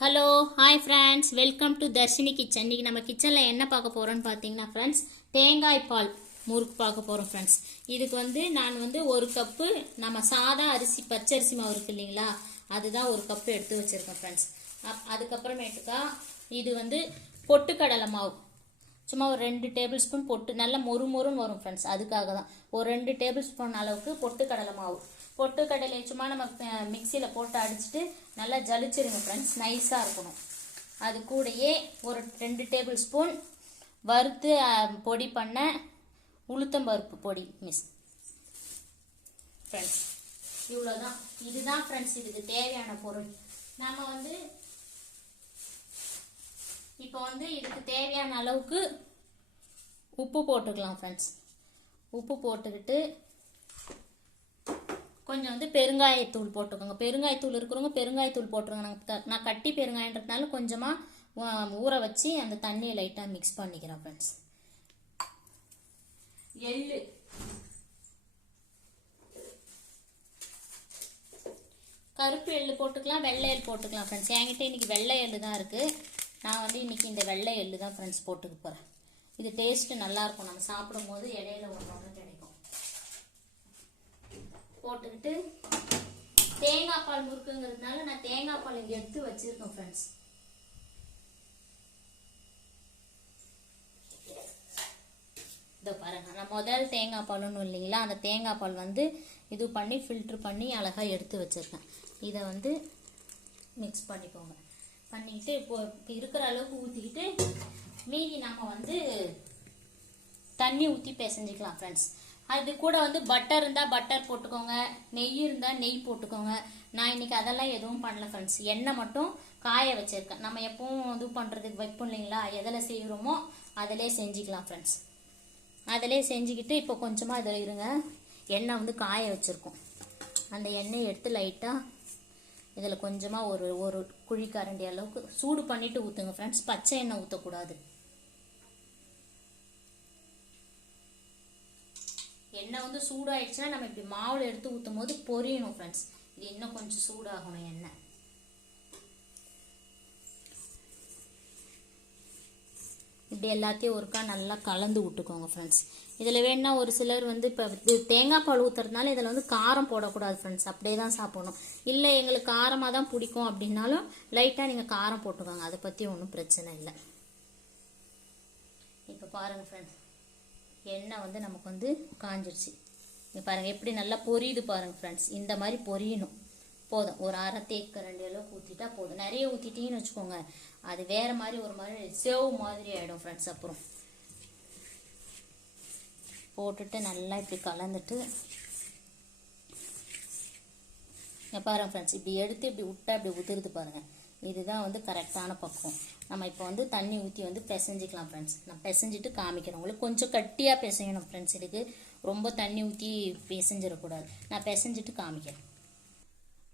Hello hi friends welcome to Darshini kitchen இன்றைக்கி நம்ம கிச்சனில் என்ன பார்க்க போகிறோம்னு பார்த்தீங்கன்னா ஃப்ரெண்ட்ஸ் தேங்காய் பால் முறுக்கு பார்க்க போகிறோம் ஃப்ரெண்ட்ஸ் இதுக்கு வந்து நான் வந்து ஒரு கப்பு நம்ம சாதா அரிசி பச்சரிசி மாவு இருக்கு இல்லைங்களா? அதுதான் ஒரு கப்பு எடுத்து வச்சுருக்கேன் ஃப்ரெண்ட்ஸ் அப் அதுக்கப்புறமேட்டுக்கா இது வந்து பொட்டுக்கடலை மாவு. சும்மா ஒரு ரெண்டு டேபிள் ஸ்பூன் பொட்டு நல்லா மொறு மொறுன்னு வரும் ஃப்ரெண்ட்ஸ் அதுக்காக தான் ஒரு ரெண்டு டேபிள் ஸ்பூன் அளவுக்கு பொட்டுக்கடலை மாவு. பொட்டுக்கடலையை சும்மா நம்ம மிக்சியில் போட்டு அடிச்சுட்டு நல்லா ஜலிச்சிருங்க ஃப்ரெண்ட்ஸ் நைஸாக இருக்கணும். அது கூடயே ஒரு ரெண்டு டேபிள் ஸ்பூன் வறுத்து பொடி பண்ண உளுத்தம்பருப்பு பொடி மிஸ் ஃப்ரெண்ட்ஸ் இவ்வளோதான் இதுதான் ஃப்ரெண்ட்ஸ் இதுக்கு தேவையான பொருள். நம்ம வந்து இப்போ வந்து இதுக்கு தேவையான அளவுக்கு உப்பு போட்டுக்கலாம் ஃப்ரெண்ட்ஸ் உப்பு போட்டுக்கிட்டு கொஞ்சம் வந்து பெருங்காயத்தூள் போட்டுக்கோங்க. பெருங்காயத்தூள் இருக்கிறவங்க பெருங்காயத்தூள் போட்டுருங்க. நான் க- நான் கட்டி பெருங்காயன்றதுனால கொஞ்சமாக ஊற வச்சு அந்த தண்ணியை லைட்டாக மிக்ஸ் பண்ணிக்கிறேன் ஃப்ரெண்ட்ஸ் எள்ளு. கருப்பு எள்ளு போட்டுக்கலாம் வெள்ளை எள்ளு போட்டுக்கலாம் ஃப்ரெண்ட்ஸ் என்கிட்ட இன்னைக்கு வெள்ளை எள்ளு தான் இருக்குது நான் வந்து இன்னைக்கு இந்த வெள்ளை எள்ளு தான் ஃப்ரெண்ட்ஸ் போட்டுக்க போகிறேன் இது டேஸ்ட்டு நல்லாயிருக்கும் நம்ம சாப்பிடும்போது இடையில ஒன்று ஒன்று கிடைக்கும். போட்டுக்கிட்டு தேங்காய் பால் முறுக்குங்கிறதுனால நான் தேங்காய் பால் இங்கே எடுத்து வச்சுருக்கேன் ஃப்ரெண்ட்ஸ் இதை பாருங்க நான் முதல் தேங்காய் பாலுன்னு இல்லைங்களா? அந்த தேங்காய் பால் வந்து இது பண்ணி ஃபில்ட்ரு பண்ணி அழகாக எடுத்து வச்சுருக்கேன். இதை வந்து மிக்ஸ் பண்ணிக்கோங்க. பண்ணிக்கிட்டு இப்போ இருக்கிற அளவுக்கு ஊற்றிக்கிட்டு மீதி நம்ம வந்து தண்ணி ஊற்றி பிசைஞ்சிக்கலாம் ஃப்ரெண்ட்ஸ் அது கூட வந்து பட்டர் இருந்தால் பட்டர் போட்டுக்கோங்க நெய் இருந்தால் நெய் போட்டுக்கோங்க. நான் இன்னைக்கு அதெல்லாம் எதுவும் பண்ணல ஃப்ரெண்ட்ஸ் எண்ணெய் மட்டும் காய வச்சுருக்கேன். நம்ம எப்பவும் இது பண்ணுறதுக்கு வைப்போம் இல்லைங்களா? எதில் செய்கிறோமோ அதிலே செஞ்சுக்கலாம் ஃப்ரெண்ட்ஸ் அதிலே செஞ்சுக்கிட்டு இப்போ கொஞ்சமாக இதில் இருங்க. எண்ணெய் வந்து காய வச்சுருக்கோம். அந்த எண்ணெயை எடுத்து லைட்டாக இதில் கொஞ்சமாக ஒரு ஒரு குழிக்கரண்டி அளவுக்கு சூடு பண்ணிட்டு ஊற்றுங்க ஃப்ரெண்ட்ஸ் பச்சை எண்ணெய் ஊற்றக்கூடாது எண்ணெய் வந்து சூடாயிடுச்சுன்னா நம்ம இப்படி மாவில் எடுத்து ஊற்றும் போது பொரியணும் ஃப்ரெண்ட்ஸ் இது இன்னும் கொஞ்சம் சூடாகணும் எண்ணெய். இப்படி எல்லாத்தையும் ஒருக்கா நல்லா கலந்து விட்டுக்கோங்க ஃப்ரெண்ட்ஸ் இதில் வேணா ஒரு சிலர் வந்து இப்போ தேங்காய் பால் ஊற்றுறதுனால இதில் வந்து காரம் போடக்கூடாது ஃப்ரெண்ட்ஸ் அப்படியே தான் சாப்பிடணும். இல்லை எங்களுக்கு காரமாக தான் பிடிக்கும் அப்படின்னாலும் லைட்டாக நீங்கள் காரம் போட்டுக்கோங்க. அதை பற்றி ஒன்றும் பிரச்சனை இல்லை. இப்போ பாருங்கள் ஃப்ரெண்ட்ஸ் எண்ணெய் வந்து நமக்கு வந்து காஞ்சிடுச்சு இங்கே பாருங்கள் எப்படி நல்லா பொரியுது பாருங்கள் ஃப்ரெண்ட்ஸ் இந்த மாதிரி பொரியணும். போதும். ஒரு அரை தேக்கரண்டி அளவுக்கு ஊற்றிட்டா போதும். நிறைய ஊற்றிட்டீங்கன்னு வச்சுக்கோங்க. அது வேறு மாதிரி ஒரு மாதிரி சேவ் மாதிரி ஆகிடும் ஃப்ரெண்ட்ஸ் அப்புறம். போட்டுட்டு நல்லா இப்படி கலந்துட்டு இங்கே பாருங்கள் ஃப்ரெண்ட்ஸ் இப்படி எடுத்து இப்படி விட்டா இப்படி உதிருது பாருங்கள் இதுதான் வந்து கரெக்டான பக்குவம். நம்ம இப்போ வந்து தண்ணி ஊற்றி வந்து பிசைஞ்சிக்கலாம் ஃப்ரெண்ட்ஸ் நான் பிசைஞ்சிட்டு காமிக்கிறேன். உங்களுக்கு கொஞ்சம் கட்டியாக பிசையணும் ஃப்ரெண்ட்ஸ் இதுக்கு ரொம்ப தண்ணி ஊற்றி பிசைஞ்சிடக்கூடாது. நான் பிசைஞ்சிட்டு காமிக்கிறேன்.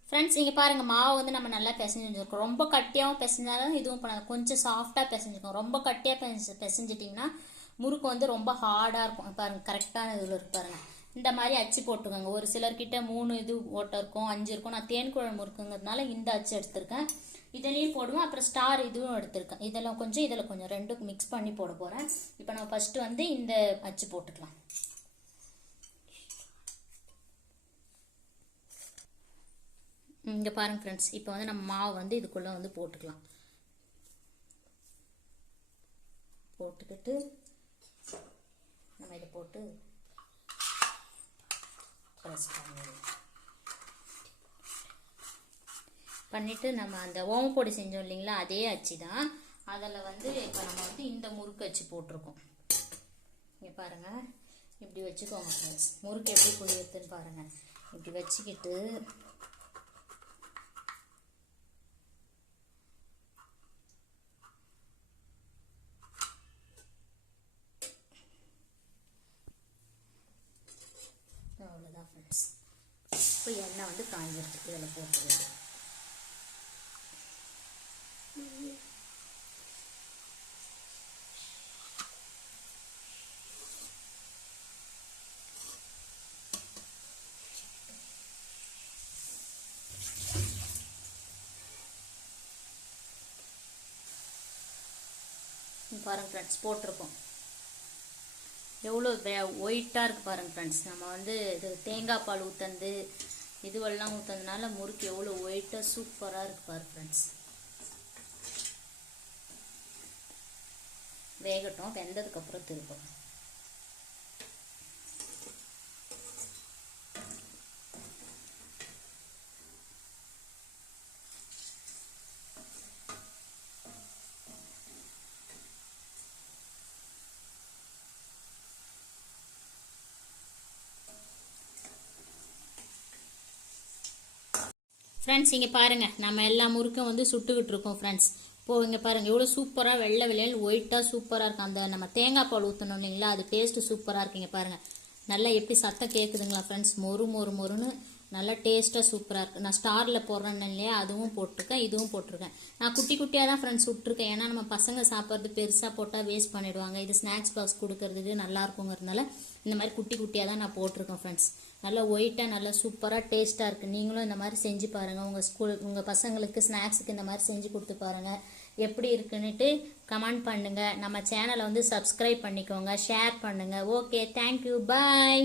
ஃப்ரெண்ட்ஸ் இங்கே பாருங்கள் மாவு வந்து நம்ம நல்லா பிசைஞ்சு வச்சுருக்கோம் ரொம்ப கட்டியாகவும் பிசைஞ்சாலும் இதுவும் பண்ணாது கொஞ்சம் சாஃப்டாக பிசைஞ்சுக்கோங்க. ரொம்ப கட்டியாக பிசைஞ்சு பிசைஞ்சிட்டிங்கன்னா முறுக்கு வந்து ரொம்ப ஹார்டாக இருக்கும். பாருங்க கரெக்டான இதில் இருக்கு பாருங்கள் இந்த மாதிரி அச்சு போட்டுக்கோங்க. ஒரு சிலர்கிட்ட மூணு இது ஓட்டை இருக்கும் அஞ்சு இருக்கும். நான் தேன் குழம்பு இருக்குங்கிறதுனால இந்த அச்சு எடுத்திருக்கேன். இதுலேயும் போடுவோம். அப்புறம் ஸ்டார் இதுவும் எடுத்திருக்கேன். இதெல்லாம் கொஞ்சம் இதில் கொஞ்சம் ரெண்டும் மிக்ஸ் பண்ணி போட போகிறேன் இப்போ நான் ஃபஸ்ட்டு வந்து இந்த அச்சு போட்டுக்கலாம். இங்கே பாருங்க ஃப்ரெண்ட்ஸ் இப்போ வந்து நம்ம மாவு வந்து இதுக்குள்ளே வந்து போட்டுக்கலாம். போட்டுக்கிட்டு நம்ம இதை போட்டு வச்சுக்கோங்க பண்ணிவிட்டு பண்ணிட்டு நம்ம அந்த ஓமப்பொடி செஞ்சோம் இல்லைங்களா அதே அச்சு தான். அதில் வந்து இப்போ நம்ம வந்து இந்த முறுக்கு அச்சு போட்டிருக்கோம். இங்கே பாருங்க. இப்படி வச்சுக்கோங்க ஃப்ரெண்ட்ஸ் முறுக்கு எப்படி புளியத்துன்னு பாருங்க. இப்படி வச்சுக்கிட்டு இப்போ எண்ணெய் வந்து காஞ்சிருச்சு இதில் போட்டு பாருங்கள் ஃப்ரெண்ட்ஸ் போட்டிருக்கோம். எவ்வளோ ஒயிட்டாக இருக்குது பாருங்கள் ஃப்ரெண்ட்ஸ் நம்ம வந்து இது தேங்காய் பால் ஊற்றந்து இதுவெல்லாம் ஊத்ததுனால முறுக்கு எவ்வளோ ஒயிட்டாக சூப்பராக இருக்குது பாருங்க ஃப்ரெண்ட்ஸ் வேகட்டும் வெந்ததுக்கப்புறம் திருப்போம் ஃப்ரெண்ட்ஸ் இங்கே பாருங்கள் நம்ம எல்லா முறுக்கும் வந்து சுட்டுக்கிட்டு இருக்கோம் ஃப்ரெண்ட்ஸ் இப்போ இங்கே பாருங்கள் எவ்வளோ சூப்பராக வெள்ளை வெள்ளையில் ஒயிட்டாக சூப்பராக இருக்கும் அந்த நம்ம தேங்காய் பால் ஊற்றணும் இல்லைங்களா? அது டேஸ்ட்டு சூப்பராக இருக்குங்க பாருங்கள் நல்லா எப்படி சத்தம் கேட்குதுங்களா ஃப்ரெண்ட்ஸ் மொறு மொறு மொறுன்னு நல்லா டேஸ்ட்டாக சூப்பராக இருக்குது நான் ஸ்டாரில் போடுறேன்னு இல்லையா அதுவும் போட்டிருக்கேன் இதுவும் போட்டிருக்கேன். நான் குட்டி குட்டியாக தான் ஃப்ரெண்ட்ஸ் விட்ருக்கேன் ஏன்னா நம்ம பசங்க சாப்பிட்றது பெருசாக போட்டால் வேஸ்ட் பண்ணிவிடுவாங்க இது ஸ்நாக்ஸ் பாக்ஸ் கொடுக்கறதுக்கு நல்லா இருக்குங்கிறதுனால இந்த மாதிரி குட்டி குட்டியாக தான் நான் போட்டிருக்கேன் ஃப்ரெண்ட்ஸ் நல்லா ஒயிட்டாக நல்லா சூப்பராக டேஸ்ட்டாக இருக்குது நீங்களும் இந்த மாதிரி செஞ்சு பாருங்கள் உங்கள் ஸ்கூல் உங்கள் பசங்களுக்கு ஸ்நாக்ஸுக்கு இந்த மாதிரி செஞ்சு கொடுத்து பாருங்கள் எப்படி இருக்குன்னுட்டு கமெண்ட் பண்ணுங்கள் நம்ம சேனலை வந்து சப்ஸ்கிரைப் பண்ணிக்கோங்க. ஷேர் பண்ணுங்கள் ஓகே தேங்க்யூ பாய்